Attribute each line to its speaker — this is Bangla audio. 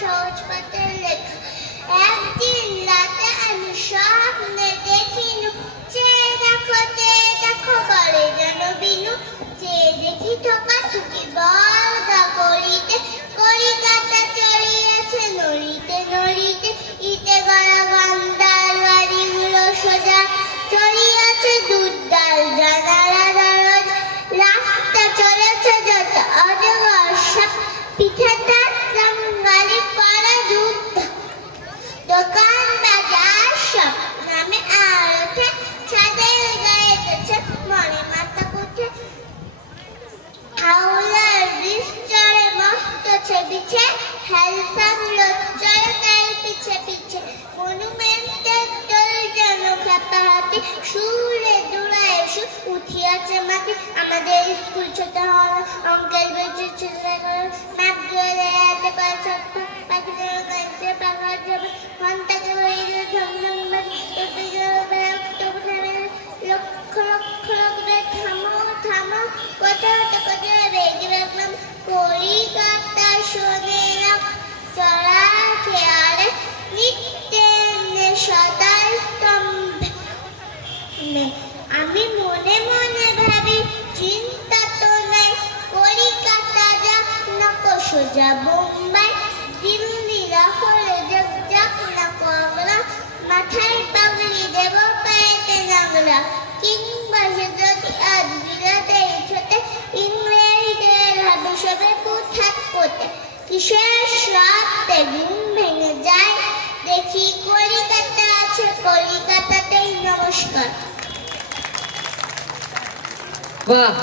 Speaker 1: সহজ পাতে লেখা। একদিন রাতে আমি স্বপ্নে দেখিনু চেয়ে দেখো চেয়ে দেখো করে যেন বিনু। চেয়ে দেখি ঠোকা ঠুকি বলদা করিতে, কলিকাতা চলিয়াছে নড়িতে নড়িতে ইতে গড়া গন্ডার বাড়িগুলো সোজা চলিয়াছে দুধ ডাল জানালা দরজ। রাস্তা চলেছে যত অজগর সাপ দোকান বাজার সব নামে ওঠে ছাদের গায়ে গেছে মনে মাথা কুঠে হাওলার বৃষ মস্ত ছবিছে হ্যালসাম লোক চড়ে পিছে পিছে মনুমেন্টের দল যেন খাপা হাতি সুরে দৌড়ায় এসে উঠিয়াছে মাটি আমাদের স্কুল ছোট হল অঙ্কের বেঁচে ছেলে ম্যাপ ধরে এতে পাঁচ পাখা আমি মনে মনে ভাবি চিন্তা তো নাই কলিকাতা যা না সোজা বোম্বাই দিল্লি কিংবা যদি আজ বিরাতে ছোটে ইংরেজদের হবে সবে পুথাক কোটে কিসের সাথে ঘুম ভেঙে যায় দেখি কলিকাতা আছে কলিকাতাতেই নমস্কার।
Speaker 2: বাহ